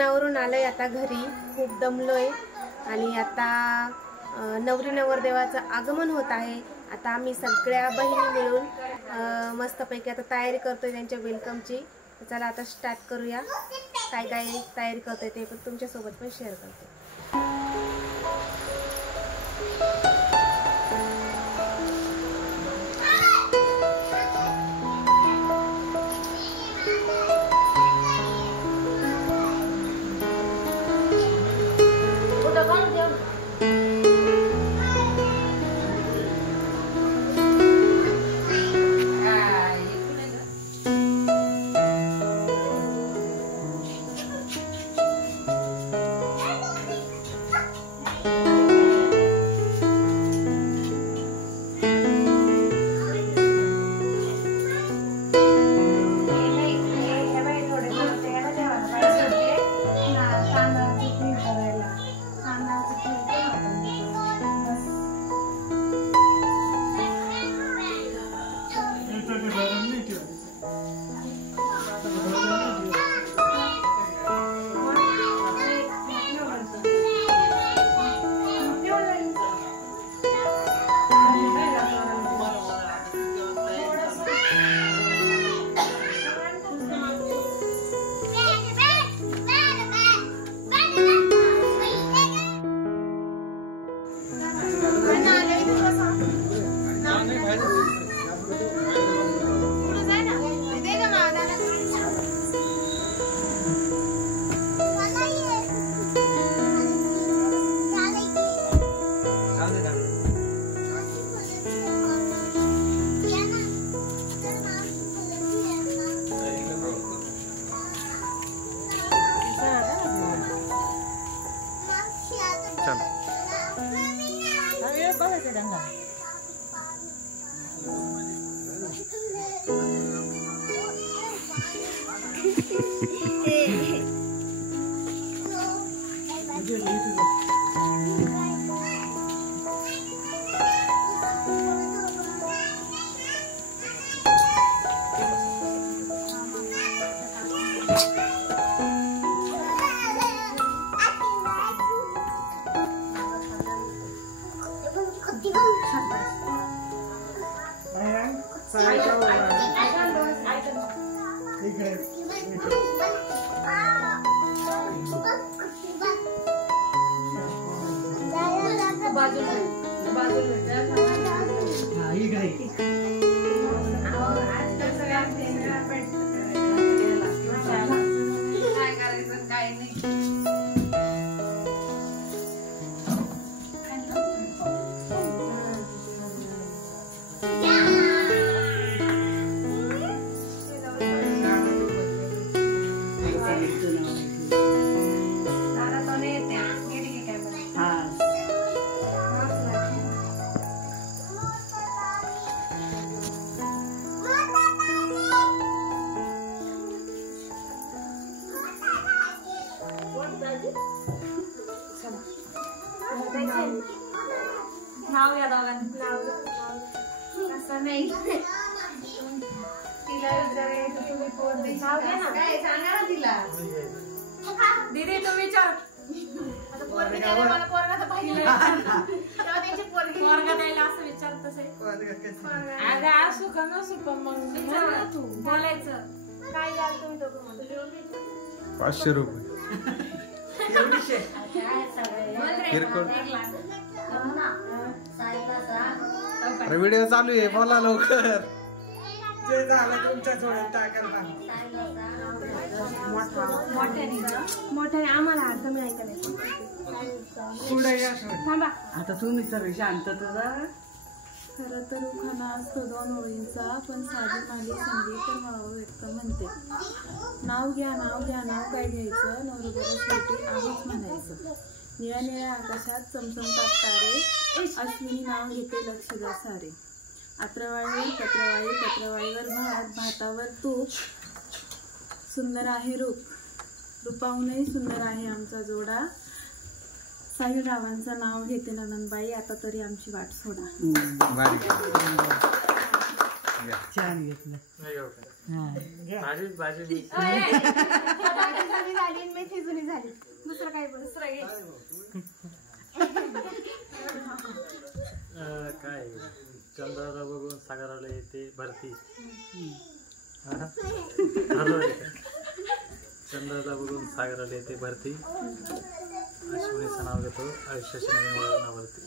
लग्नावरून आलोय आता घरी, खूप दमलोय आणि आता नवरी नवरदेवाचं आगमन होत आहे। आता आम्ही सगळ्या बहिणी मिळून मस्तपैकी आता तयारी करतोय त्यांच्या वेलकमची। चला आता स्टार्ट करूया, काय काय तयारी करतोय ते पण तुमच्यासोबत पण शेअर करते। नाव या दोघांचं असं नाही तिला तुम्ही पोर काय सांगा ना तिला दीदी तू विचार आता पोरगी द्यायला मला पोरगा तर पाहिजे तेव्हा त्यांची पोरगी पोरगा द्यायला असं विचारत असेल अगं असू का नसू पण मग तू बोलायचं काय द्याल तुम्ही दोघं म्हणतो 500 रुपये अरे व्हिडिओ चालू आहे, बोला लवकर। जे झालं तुमच्या जोड्यात टाकायला मोठ्याने आम्हाला अर्थ मी ऐकायला पुढे या थांबा। आता तुम्ही सर्व शांत तुझा खरं तर उखाणा असतो 2 ओळींचा, पण साधी माली संगीत व्हावं व्यक्त म्हणते। नाव घ्या नाव घ्या नाव काय घ्यायचं, नवरदेवाला शेवटी आहोत म्हणायचं। निळ्या निळ्या आकाशात चमचमतात तारे, अश्विनी नाव घेते लक्ष द्या सारे। आत्रवाळीवर पत्रवाळी, पत्रवाळीवर भात, भातावर तूप, सुंदर आहे रूप, रूपाहूनही सुंदर आहे आमचा जोडा। साहिल रावांचं नाव घेते नंदनबाई, आता तरी आमची वाट सोडा। छान घेतलं। जुनी झाली आणि मेथी जुनी झाली. दुसरं काय बोल. दुसरं घे. काय चंद्राला बघून सागराला येते भरती. चंद्राला बघून सागराला येते भरती. अश्विनीचं नाव घेतो आयुष्याच्या नवीन वळणावरती.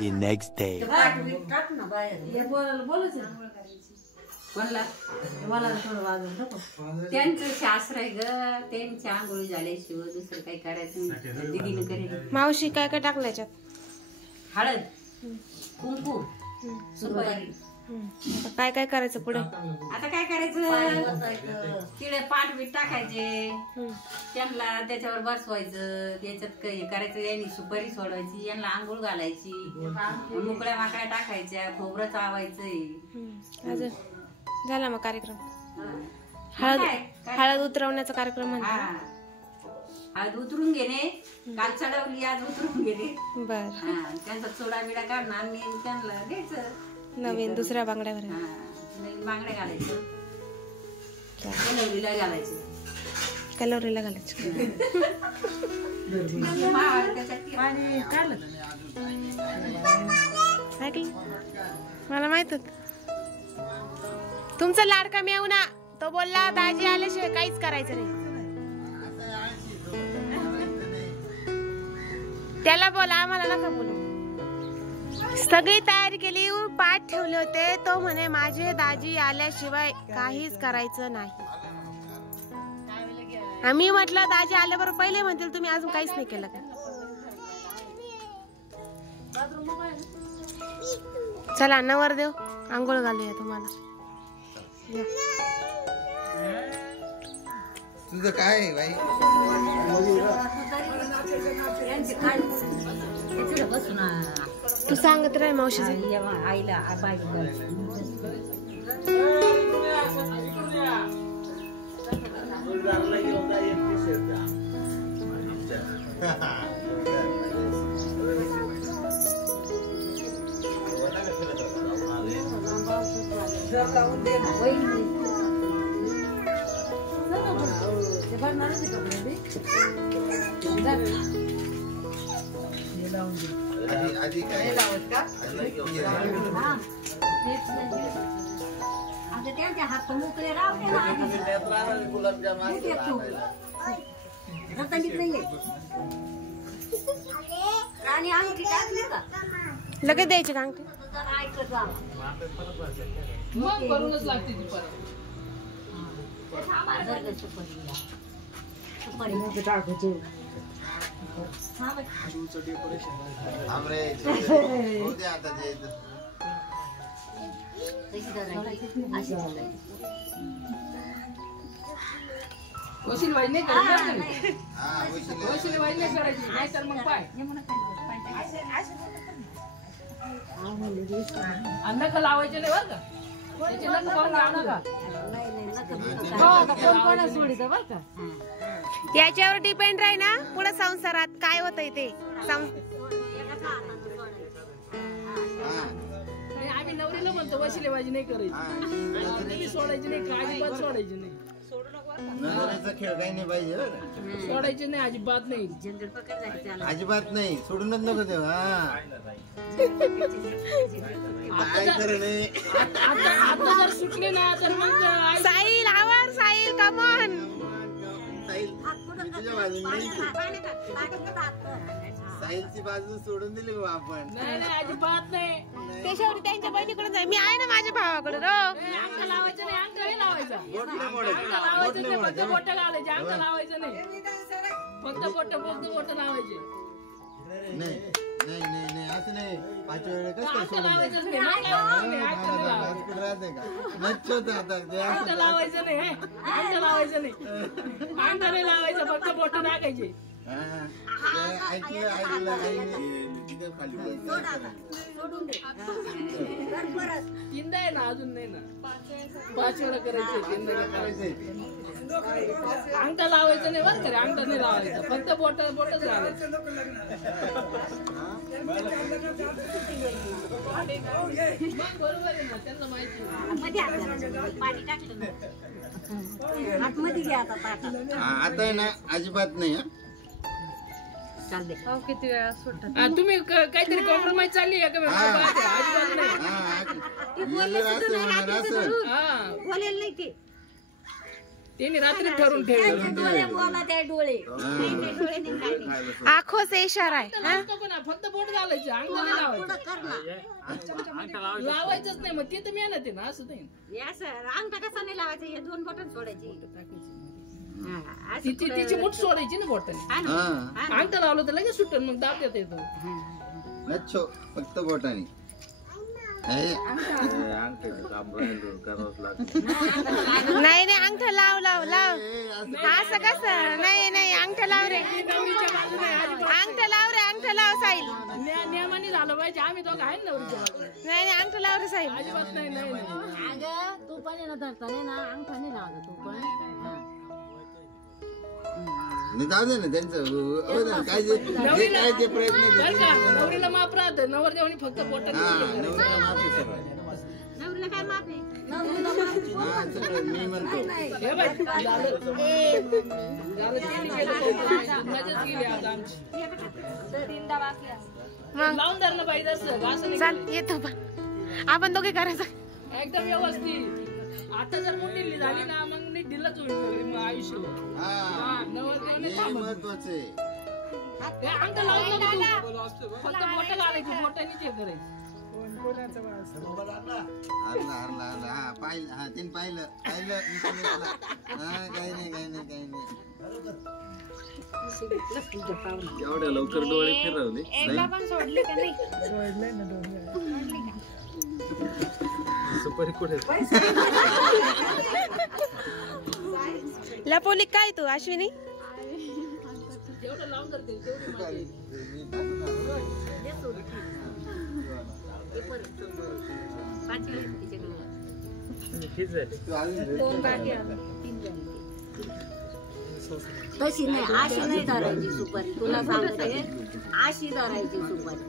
The next day. त्यांचं शास्त्र आहे ग. त्यांच्या आंघोळी झाल्याशिवाय दुसरं काही करायचं दिदीने करेल. मावशी काय काय टाकलं याच्यात? हळद, कुंकू, सुपारी. आता काय काय करायचं पुढे? आता काय करायचं? तिळे पाट बीट टाकायचे, त्यांना त्याच्यावर बसवायचं, त्याच्यात काही करायचं. यांनी सुपारी सोडवायची, यांना आंघोळ घालायची, मुकड्या माकड्या टाकायच्या, खोबरं चावायचंय. अजून झाला मग कार्यक्रम? हळद उतरवण्याचा कार्यक्रम म्हणतात. हळद उतरून घेणे, काल चढवली आज उतरून घेणे. बर. त्यांचा चोडा बिडा काढणार आणि त्यांना घ्यायचं नवीन दुसऱ्या बांगड्यावर. नवीन बांगड्या घालायचं, कलवरीला घालायचं. कलवरीला घालायचं. ऐकलं? मला माहित होत तुमचा लाडका मेवना तो बोलला दाजी आल्याशिवाय काहीच करायचं नाही. त्याला बोला, आम्हाला नका बोलू. सगळी तयारी केली, पाठ ठेवले होते. तो म्हणे माझे दाजी आल्याशिवाय काहीच करायचं नाही. आम्ही म्हटलं दाजी आल्याबरोबर पहिले म्हणतील तुम्ही अजून काहीच नाही केलं का? चला नवरदेव आंघोळ घालूया तुम्हाला. तुझं काय आहे बाई? तू सांगत राह मावशीचं. आईला आता त्यांच्या हात मोकळे राहते आणि अंगठी टाकली का लगेच द्यायची का अंगठी? ऐकत जा मग करूनच लागते ती परत. वशील वाईट नाही करायची, वशील वाईट नाही करायची, नाही तर मग पाय नख लावायचे नाही बरं का, त्याचे नख पाहून जाऊ नका. याच्यावर डिपेंड राही ना पुढे संसारात काय होतंय ते. आम्ही नवरीला म्हणतो वशिलेबाजी नाही करायची, सोडायची नाही, अजिबात सोडायची नाही, खेळ काही नाही पाहिजे, सोडायची नाही, अजिबात नाही, अजिबात नाही, सोडूनच नको तेव्हा. आता जर सुटले ना तर मग साहिल आवर, साहिल कमॉन. साहिलची बाजू सोडून दिली बा आपण. नाही नाही अजिबात नाही, ते शेवटी त्यांच्या बहिणीकडे जाईल, मी आहे ना माझ्या भावाकडे. अंग लावायचं नाही, अंग नाही लावायचा, लावायचं नाही, फक्त बोट लावायचे, अंग लावायचं नाही, फक्त बोट लावायचे. नाही नाही नाही नाही असं नाही, 5 वेळा कसं अंग सोडून लावायचंच नाही, अंग राहते का नच्छत आता लावायचं नाही, अंग लावायचं नाही, अंग नाही लावायचं, फक्त बोट टाकायचे. ऐकलं ऐकलं इंदा आहे ना, अजून नाही ना, 5 वेळा करायचं, अंगठा लावायचं नाही बरं का, अंगठा नाही लावायचं, फक्त बोटच लावायचं. बरोबर आहे ना, त्यांना माहिती. आता आहे ना अजिबात नाही. किती वेळा सोडतात तुम्ही काहीतरी कॉम्प्रोमाइज चालली आहे का? अजिबात नाही. त्यांनी रात्री ठरून ठेवलं, आखो से इशारा आहे. फक्त बोट घालायचं, अंग नाही लावायचं, लावायचंच नाही. मग ते तर मेहनत आहे ना, असं नाही. अंगठा कसा नाही लावायचं, हे 2 बटन सोडायची, तिची मूठ सोडायची ना बोटाने, अंगठा लावलं तर लगेच सुटल, मग दाब देता येतो. नच्छो फक्त बोटाने. नाही नाही अंगठा लाव लाव लाव, असं कसं? नाही नाही अंगठा लाव रे, अंगठा लाव रे, अंगठा लाव साहिल. नियमाने झालं पाहिजे, आम्ही दोघं आहे ना. नाही नाही अंगठा लाव रे साहिल. अजिबात नाही. अगं तू पण ना धरताना ना अंगठा नाही लावायचा, तू पण जाऊ दे ना त्यांचं काय ते प्रयत्न. नवरीला माफ राहत, नवरदेवानी फक्त बोटाने नवरीला काय माफ नाही, मी म्हणतो हे बाई लावून धरणं पाहिजे असं चाल येतो पण आपण दोघे करायचं एकदम व्यवस्थित. आता जर मोठी झाली ना मग नीट ढिल्लाच होईल आयुष्य. महत्वाचं अंक लावून फक्त बोट घालायची, बोटाने ते करायचं. पाहिलं, हा तिने पाहिलं काही नाही. एवढ्या लवकर डोळे फिरवले पण सोडले का नाही? सुपारी कुठे? लपोली काय तू अश्विनी? जेवढं लावून करते तेवढी तशी नाही, अशी नाही धरायची सुपारी, तुला सांगते अशी धरायची सुपारी,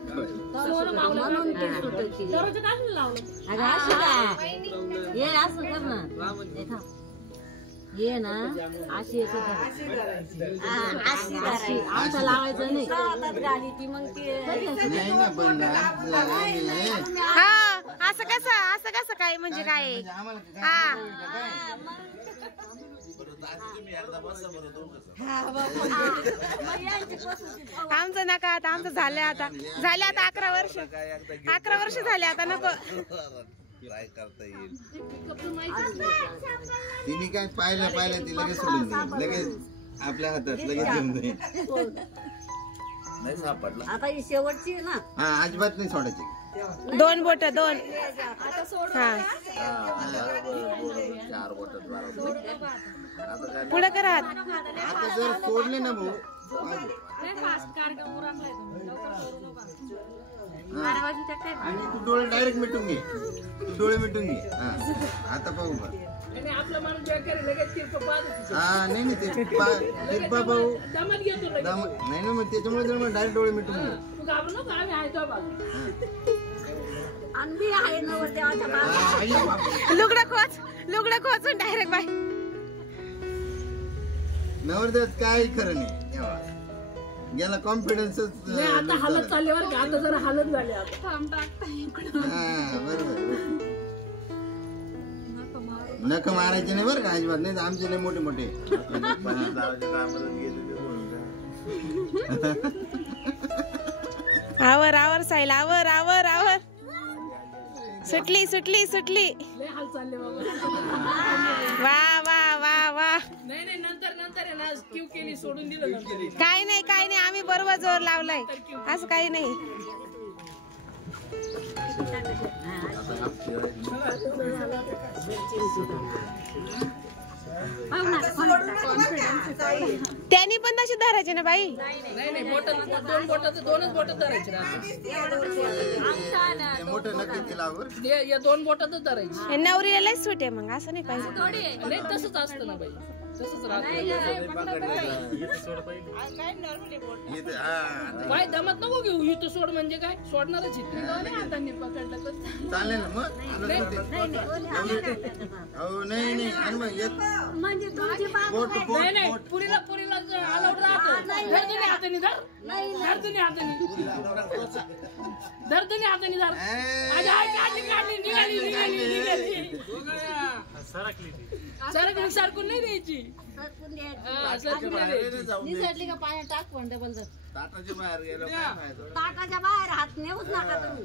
म्हणून ती सुटायची. अगं अशी काय, हे असं कर ना, ये ना अशी एक आमचं लावायचं नाही गाडी ती मग ते नाही ना पण हा असं कसं काय म्हणजे काय हा आमचं नका आता आमचं झाले आता 11 वर्ष 11 वर्ष झाले आता नको काय करता येईल तिने काय पाहिलं ती लगेच सोडून देईल लगेच आपल्या हातात लगेच घेऊन जाईल नाही सापडला आता ही शेवटची ना हा अजिबात नाही सोडायची 2 बोट 2 हा पुढे करा आता जर सोडले ना भाऊ आणि तू डोळे डायरेक्ट मिटून घे हा आता पाहू बा आपला माणूस लगेच हा नाही ते तिरपा भाऊ नाही ना मग त्याच्यामुळे जर मग डायरेक्ट डोळे मिटून घे लुगडं खोचून डायरेक्ट बाय नवरदेवात काही खरं नाही गेला कॉन्फिडन्सच आता हालत चालले बरं का आता जरा हालत झाले आता बरोबर नख मारायचे नाही बरं का अजिबात नाही आमचे लय मोठे मोठे आवर साईल आवर सुटली लय हाल चालले बाबा वा नाही नंतर आहे ना क्यू केली सोडून दिलं नंतर काही नाही आम्ही बरोबर जोर लावलाय असं काही नाही त्यांनी पण तशी धरायची ना बाई नाही दोन बोटात धरायचे मोठं नक्की तिलावर या 2 बोटातच धरायची नवरीला लय सुट आहे मग असं नाही पाहिजे नाही तसंच असतं ना बाई तसंच राहतं काय दमत नको घेऊ इथं सोड म्हणजे काय सोडणारच हातांनी पकडलं तर चालेल ना मग नाही आणि मग नाही पुरीला अलाउड राहतं धर तुम्ही हाताने धर सरकून नाही द्यायची निसटली का पाण्यात टाक पण डबल ताटाच्या बाहेर गेलो ताटाच्या बाहेर हात नेऊच नका तुम्ही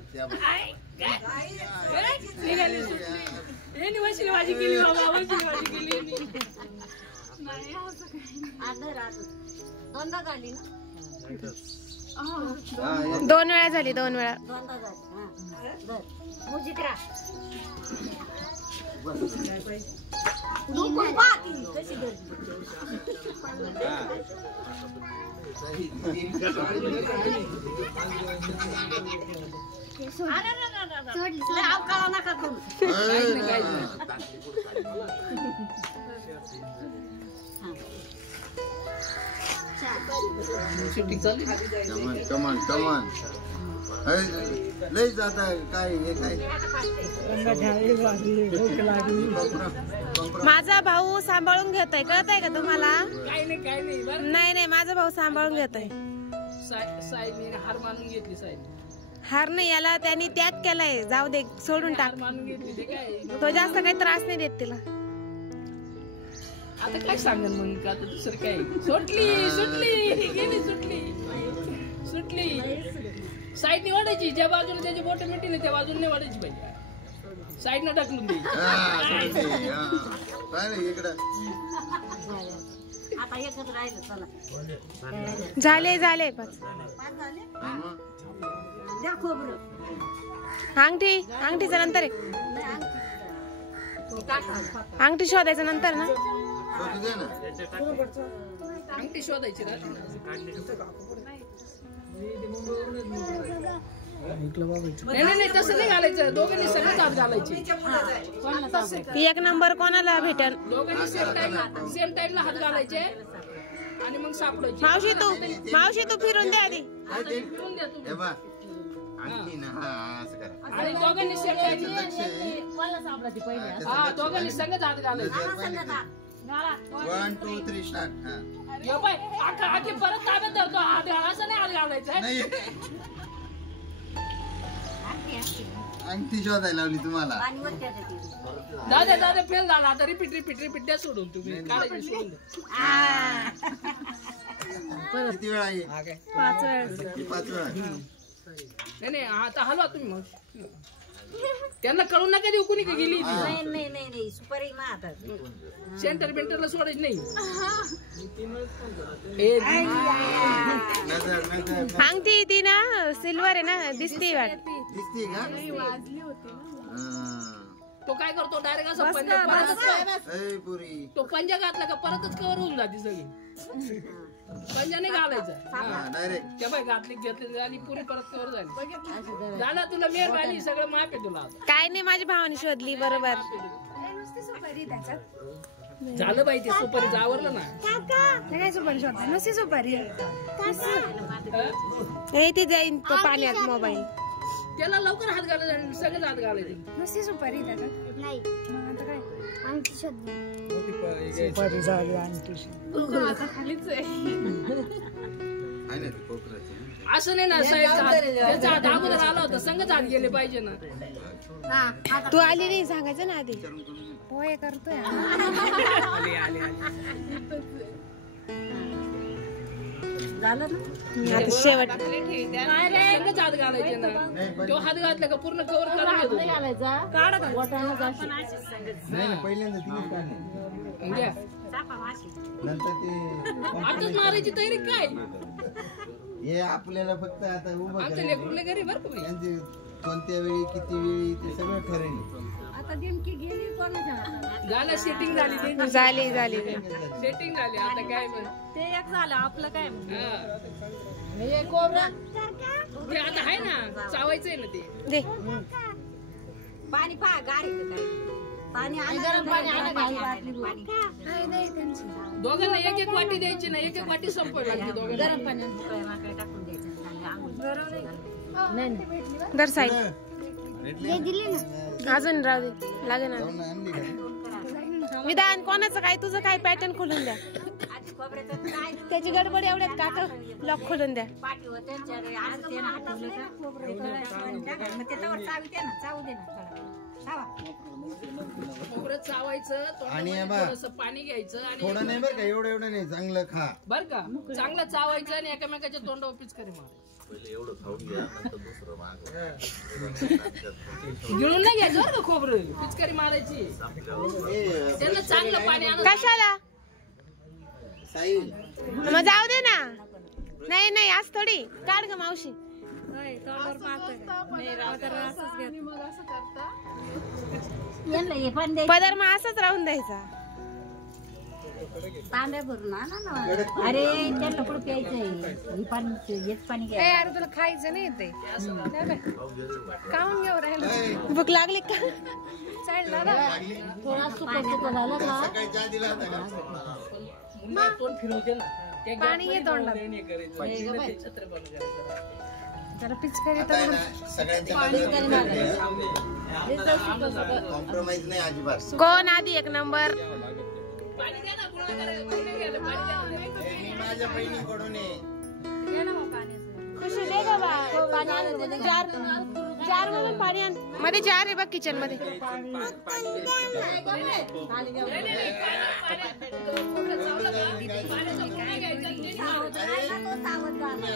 भाजी केली बाबा भाजी केली दोनदा झाली ना 2 वेळा झाली 2 वेळा दोनदा झाली मुजित्रा कशी अवकाळा नका करू कमान लय जाता काय हे काय माझा भाऊ सांभाळून घेतोय कळतंय का तुम्हाला काय नाही नाही माझा भाऊ सांभाळून घेतोय साईने हार मानून घेतली साईने हार नाही याला त्यांनी त्याग केलाय जाऊ दे सोडून टाक मानून घेतली ते काय तो जास्त काही त्रास नाही देत तिला आता काय सांगेल मग आता दुसरं काय सुटली साईडने वाढायची ज्या बाजूला त्याची बोट मिठी नाही त्या बाजूने नाही वाढायची पाहिजे साईडनं ढकलून द्यायची आता एकच राहिलं चला झाले 5 द्या खोबरं अंगठीचा नंतर आहे अंगठी शोधायचं नंतर ना अंगठी शोधायची नाही तसं नाही घालायचं दोघांनी सगळं हात घालायचे 1 नंबर कोणाला भेटल दोघांनी सेम टाइमला हात घालायचे आणि मग सापडायचे मावशी तू फिरून द्या आधी फिरून द्या तुम्ही आणि दोघांनी सेम टाइम दोघांनी संगच हात घालायचे 1 2 3 स्टार्ट. यो बाय आखी परत ताब्यात धरतो हात असं नाही हात घालायचं नाही अंगठी शोधायला लावली तुम्हाला. दादा फेल झाला आता रिपीट द्या सोडून तुम्ही काढायची सोडून किती वेळा आहे? 5 वेळा. 5 वेळा. नाही आता हलवा तुम्ही मग त्यांना कळून नका देऊ कुणी गेली नाही सुपारी सेंटर बेंटरला सोडायची नाही. अंगठी ती ना सिल्वर आहे ना दिसते दिसते का? तो काय करतो डायरेक्ट असं तो पंजा घातला का परतच कव्हर होऊन जाते सगळी. पंजा नाही घालायचा डायरेक्ट. त्या बाई घातली घेतली आणि पुरी परत कव्हर झाली. झाला तुला मेळ घाली सगळं माफ आहे तुला. काय नाही माझ्या भावाने शोधली बरोबर. झालं बाई ते सुपारी आवरलं ना. काय सुपारी शोधता नुसती सुपारी ते जाईन तो पाण्यात मोबाईल. त्याला लवकर हात घालायचं सगळं हात घालायचं. नुसती सुपारी त्याच्यात नाही आता काय अंगठी शोधली. सुपारी झाली अंगठी. असं नाही ना त्याचा हात अगोदर आला होता संगच हात गेले पाहिजे ना. तू आली नाही सांगायचं ना आधी. होय करतोय शेवट संगच हात घालायचे ना. तो हात घातला का पूर्ण कव्हर करून घेतो. पहिल्यांदा तिने काढले नंतर ते आताच मारायची तयारी काय. हे आपल्याला फक्त आता उभं आमच्या लेकरूला घरी बरं का बाई. करायचं. कोणत्या वेळी किती वेळी ते सगळं ठरेल. झालं सेटिंग झाली सेटिंग झाली आता काय ते एक झालं आपलं काय ते आता आहे ना चावायचंय ना ते. दे पाणी पहा गार पाणी दोघांना एक वाटी द्यायची ना. एक वाटी संपवायला लागते दोघांना. गरम पाण्यात टाकून द्यायचं. दर साईड अजून राहू दे लागे ना. विधान कोणाचं काय तुझं काय पॅटर्न खोलून द्या. त्याची गडबड एवढ्यात काका लॉक खोलून द्या. चावायचं आणि पाणी घ्यायचं आणि थोडं नाही बरं का एवढं नाही चांगलं खा बर का. चांगलं चावायचं आणि एकामेकाच्या तोंडावर पिचकारी मारायचं. गिळून नाही घ्यायचं बरं का खोबरं. पिचकारी मारायची त्यांना चांगलं पाणी आणून. कशाला मग जाऊ दे ना. नाही आज थोडी काढ ग मावशी. पदर मग असंच राहून द्यायचा. तांब्या भरून आणा ना. अरे त्यांना कुठं प्यायचंय हेच पाणी घ्या. अरे तुला खायचं नाही ते काऊन घेऊ राहिलं. भूक लागली का थोडा सुकं झालं का तोंड फिरवते ना. पाणी ये तोंडात. जरा पिचकारी कॉम्प्रोमाइज नाही अजिबात. कोण आधी एक नंबर. माझ्या बहिणीकडून खुशी दे बाबा पाणी. जार मधून पाणी आण. मध्ये जार आहे बघ किचन मध्ये.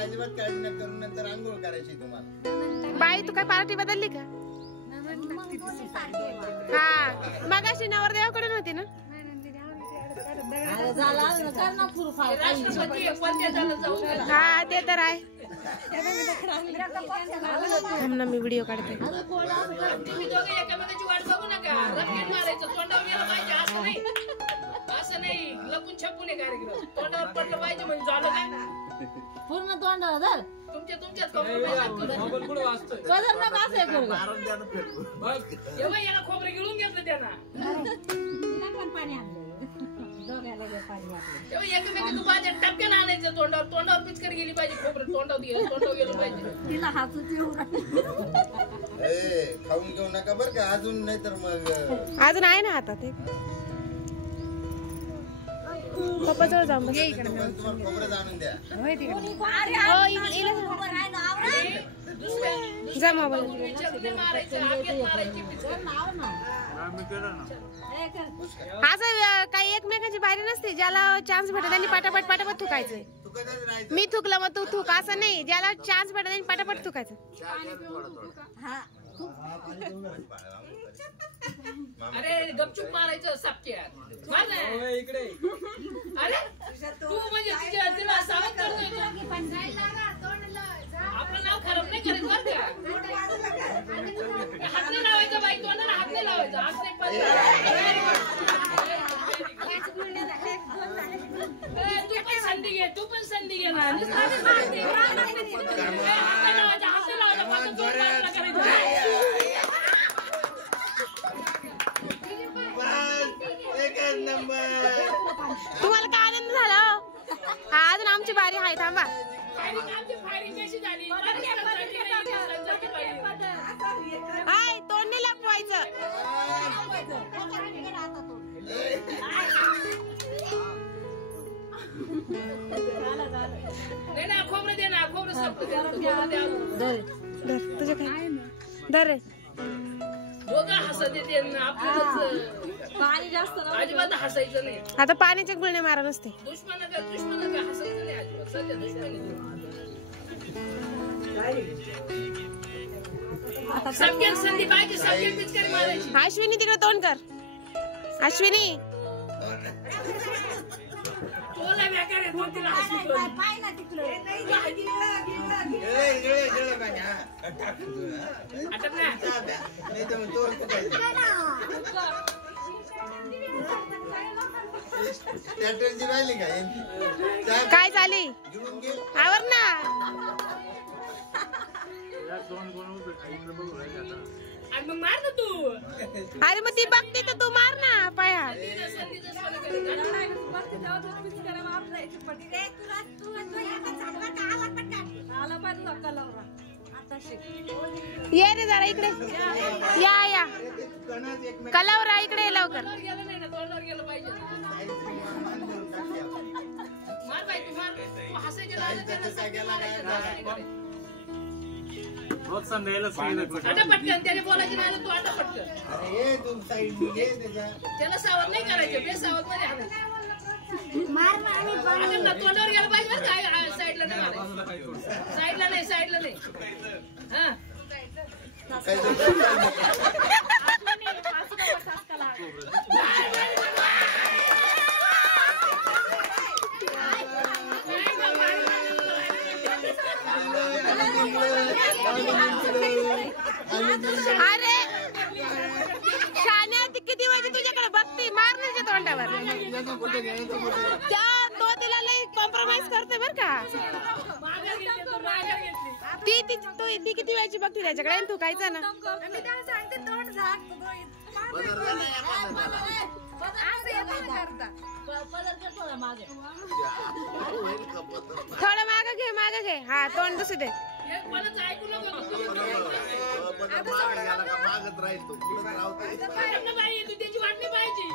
अजिबात काळजी न करून नंतर आंघोळ करायची तुम्हाला. बाई तू काय पार्टी बदलली का. हा मगाशी नवरदेवाकडून होती ना. हा ते तर आहे. मी व्हिडिओ काढते. तुम्ही दोघे एकामेकाची वाट बघू नका. रक्कम मारायचं तोंडावर गेलं पाहिजे असं नाही. असं नाही लपून छपून कार्यक्रम. तोंडावर पडलं पाहिजे म्हणजे झालं काय पूर्ण तोंडावर तुमच्यात याला खोबरं गिळून घेतलं त्यांना. पाणी आणलं एकमेकाचं पाहिजे टपक्यानं आणायचं तोंडावर पिचकारी गेली पाहिजे. खोबरं तोंडावर गेलं पाहिजे. तिला हातच खाऊन घेऊ नका बरं का अजून नाही तर मग अजून आहे ना हातात. पप्पा जवळ जाऊन बस. खोबरं आणून द्या. जा मोबाईल. असं काही एकमेकांची बारी नसते. ज्याला चान्स भेटत त्यांनी पटापट पटापट थुकायचंय. मी थुकलं मग तू थुक असं नाही. ज्याला चान्स भेटत त्यांनी पटापट थुकायचं. अरे गपचूप मारायचं सापक्या मार ना इकडे. अरे तू म्हणजे तिला सावध करतोय आपलं नाव खराब नाही करायचं बरं का. हात नाही लावायचा बाई तोंडाला हात नाही लावायचा. हात नाही तू पण संधी घे तू पण संधी घे ना. हात नाही लावायचा तुम्हाला काय आनंद झाला. अजून आमची बारी आहे. थांबा. हाय तोंड नाही लपवायचं. खोबरं दे ना खोबरं तुझं काय दर दोघं हसत येते ना आपलं पाणी जास्त अजिबात हसायचं नाही. आता पाण्याचे गुळणे मारा नसते. दुश्मन का हसायचं नाही अजिबात. सध्या दुश्मनी संधी पाहिजे. सगळ्या पिचकारी मारायची. अश्विनी तिकडे तोंड कर. अश्विनी तोला बेकार आहे. कोणतीला हसू आटप ना. काय झाली आवर ना. आणि मग मार ना तू. अरे मग ती बघते तर तू मार ना पाया. ये रे जरा इकडे या कलावरा इकडे लवकर. तोंडावर गेलं पाहिजे. मार बाई तू मार. हसायचे प्रोत्साहन द्यायला पटकन त्याने बोलायचे नाही. तू आता पटकन त्याला सावध नाही करायचं. बेसावध मध्ये आणायचं. तोंडावर गेलं पाहिजे बरं का. साईडला नाही साईडला नाही. हा अरे शान्या ती किती वाजे तुझ्याकडे बघते. मार नाही तोंडावर. त्या तो तिला लई कॉम्प्रोमाइज करते बर का. ती किती वेळची बघते त्याच्याकडे. आणि तू कायचा ना थोडं माग घे. हा तोंड दुसू दे. त्याची वाटणी पाहिजे.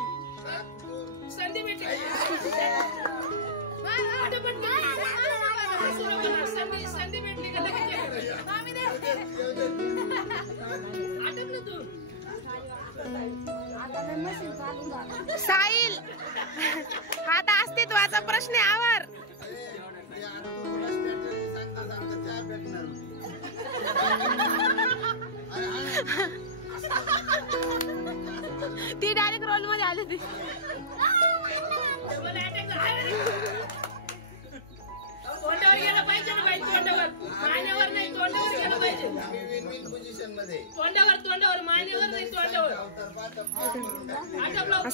संधी भेटली संधी भेटली का आटकलं तू. साहिल आता अस्तित्वाचा प्रश्न आवर. ती डायरेक्ट रोल मध्ये आली ती. तोंडावर गेलं पाहिजे ना बाई. तोंडावर मानेवर नाही. तोंडावर गेलं पाहिजे. तोंडावर मानेवर नाही. तोंडावर आटप लवकर.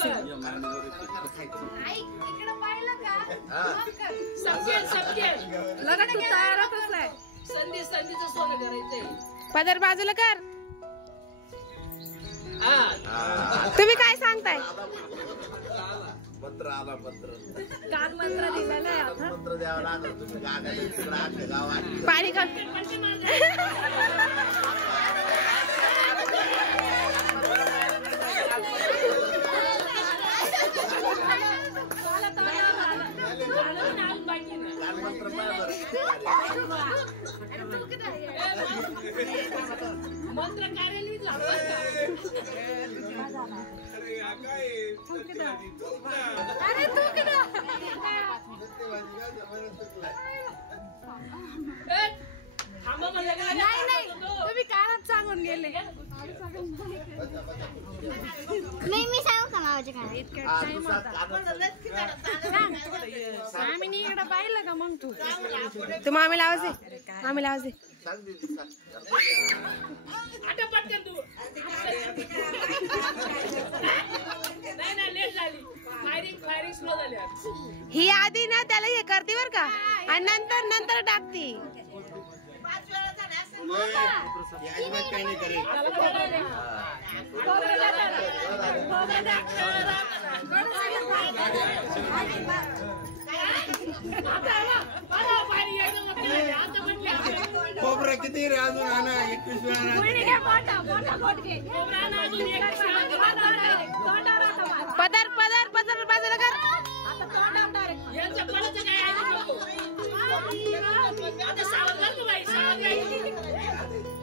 संधीचं सोनं करायचंय. पदर बाजूला कर. तुम्ही काय सांगताय. पत्र आला पत्र. काग मंत्र दिला नाही. पत्र द्यावं लागलं. तुम्ही गावात पाणी कर. मंत्र कार्यान्वित झालं बरं का? अरे तू किती थांबा म्हणलं का? नाही नाही तुम्ही कानात सांगून गेले नाही मी सांगू का मावाच्या कानात इतका टाइम होता आम्ही इकडे पाहिलं का मग तू मामीला आवाज दे मामीला आवाज दे आता पटकन तू नाही ना लेट झाली फायरिंग स्लो झाली ही आधी ना त्याला हे करते बर का आणि नंतर टाकती अजिबात काही नाही करेल खोबरं किती रे अजून आणा 21 वेळा पदर बाजूला कर यांचं कोणाचं काय आहे नको. आता सावधान तू बाई सावधान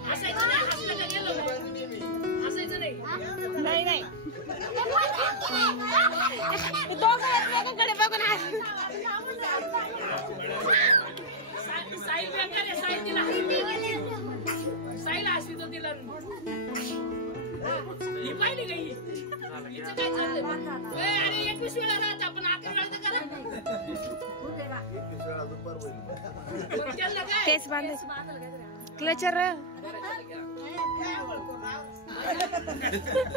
हसायचं नाही हसलं का गेलं हसायचं नाही नाही दोघं एकमेकांकडे बघून साईल बेकार आहे साईल तिला साईल हसली तो तिला ही पाहिली का ही हिचं काय चाललंय अरे 21 वेळा राहत आपण 11 वेळा तर करा त्याला काय केस बांधायचे क्लचर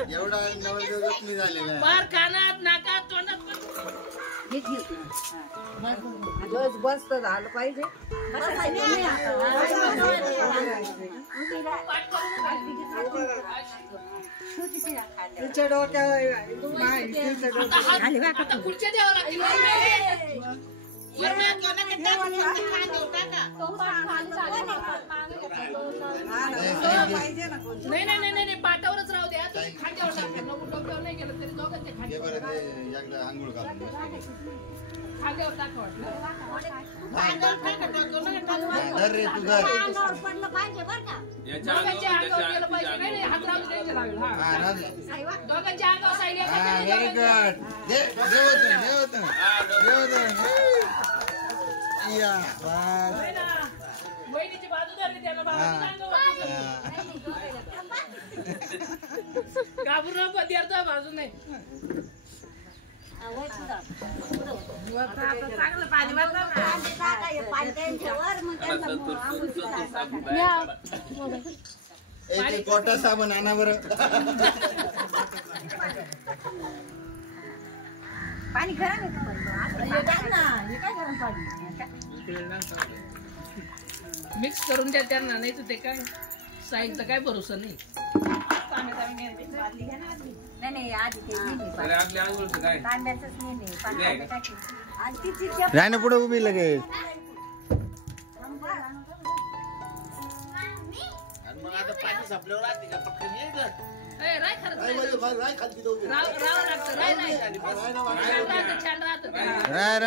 एवढा नवरदेव जखमी झालेला मार कानात नाकात तोंडात बस तर झालं पाहिजे तुमच्या डोक्यावर नाही तुमच्या डोक्यावर आता खुर्च्या द्यावं लागतील नाही पाटावरच राहू द्या खांद्यावर टाकते डोक्यावर नाही गेलं तरी दोघांच्या खांद्यावर आंघोळ घालून खांद्यावर टाका रे तू घर दोघांच्या अंगावर गेलं पाहिजे नाही हात राहू द्यायचे लागेल दोघांच्या अंगावर साईड व्हेरी गुड या बस बहिणीची बाजू धरली त्यानं घाबरू नको द्यायचा बाजू नाही चांगलं पाणी एक कोटा साबण आणा बरं पाणी खरं मिक्स करून द्या त्यांना नाही तर ते काय साईडचा काय भरोसा नाही राहणं पुढे उभी लगेच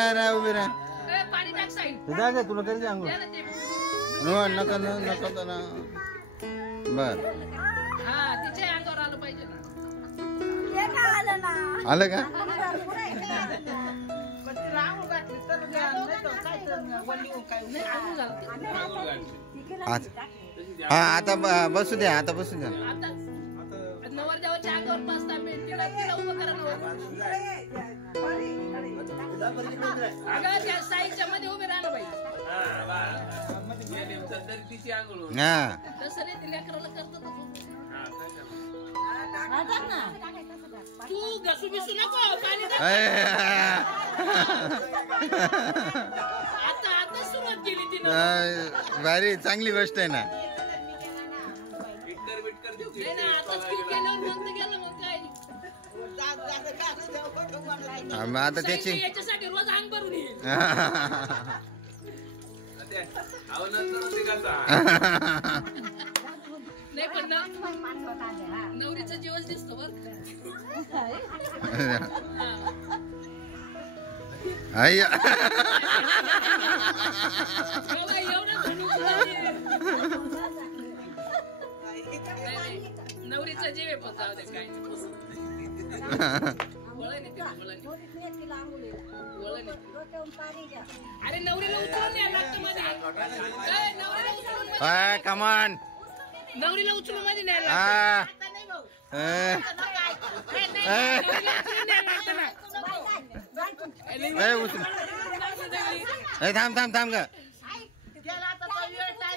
राह उभी राह पाणी टाक साईड तुला कधी आंघोळ नका ना बर हा तिच्या अंगावर आलं पाहिजे ना आलं का हा आता बसू द्या बसू द्या नवरदेवाच्या अंगावर बसता तिला उभं करा अगं त्या साईच्या मध्ये उभे राहिलं पाहिजे तसं नाही ते लेकराला करतात तू घसू बिसू नको पाणी आता सुरुवात केली तिने भारी चांगली गोष्ट आहे ना आताच केल्यावर मग गेलं मग काय आता त्याची याच्यासाठी रोज अंग भरून येईल नाही पण नवरीचा जीवच दिसतो बरं आय्या. नवरीचा जीव आहे पण जाऊ दे काय अरे नवरीला उचलून या लागतं मध्ये कमान नवरीला उचलून मध्ये न्यायला थांब थांब थांब ग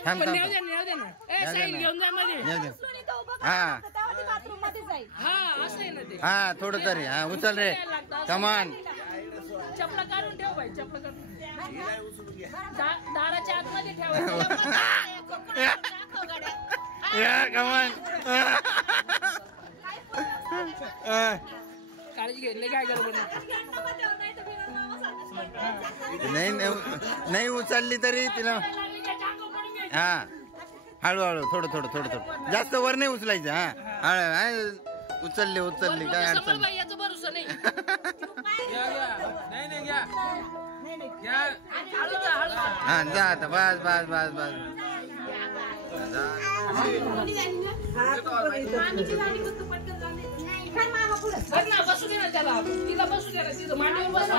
थांब थांब घेऊन जा मध्ये हा थोडं तरी हा उचल रे कमान चपला काढून ठेव बाई चपला काढून दाराच्या आतमध्ये ठेवायचं कमान काळजी घेतली काय गडबड नाही नाही उचलली तरी तिला हा हळूहळू थोडं थोडं थोडं थोडं जास्त वर नाही उचलायचं हा उचलली उचलली काय अडचण याचा भरोसा नाही हा जा आता बस बस बस बस बसू दे ना त्याला तिला बसू दे ना तिथं मांडीवर बस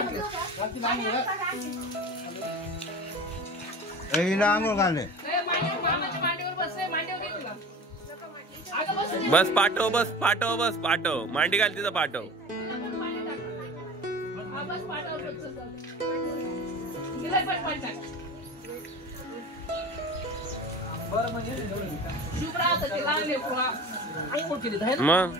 आंघोळ घाले मामाच्या मांडीवर बस मांडीवर घे तिला बस पाठव बस पाठव बस पाठव मांडी घाल तिथं पाठव बस पाठव तिला पण पाठव बरं म्हणजे शुभ्रा असते लहान लेकरू आंघोळ केली मग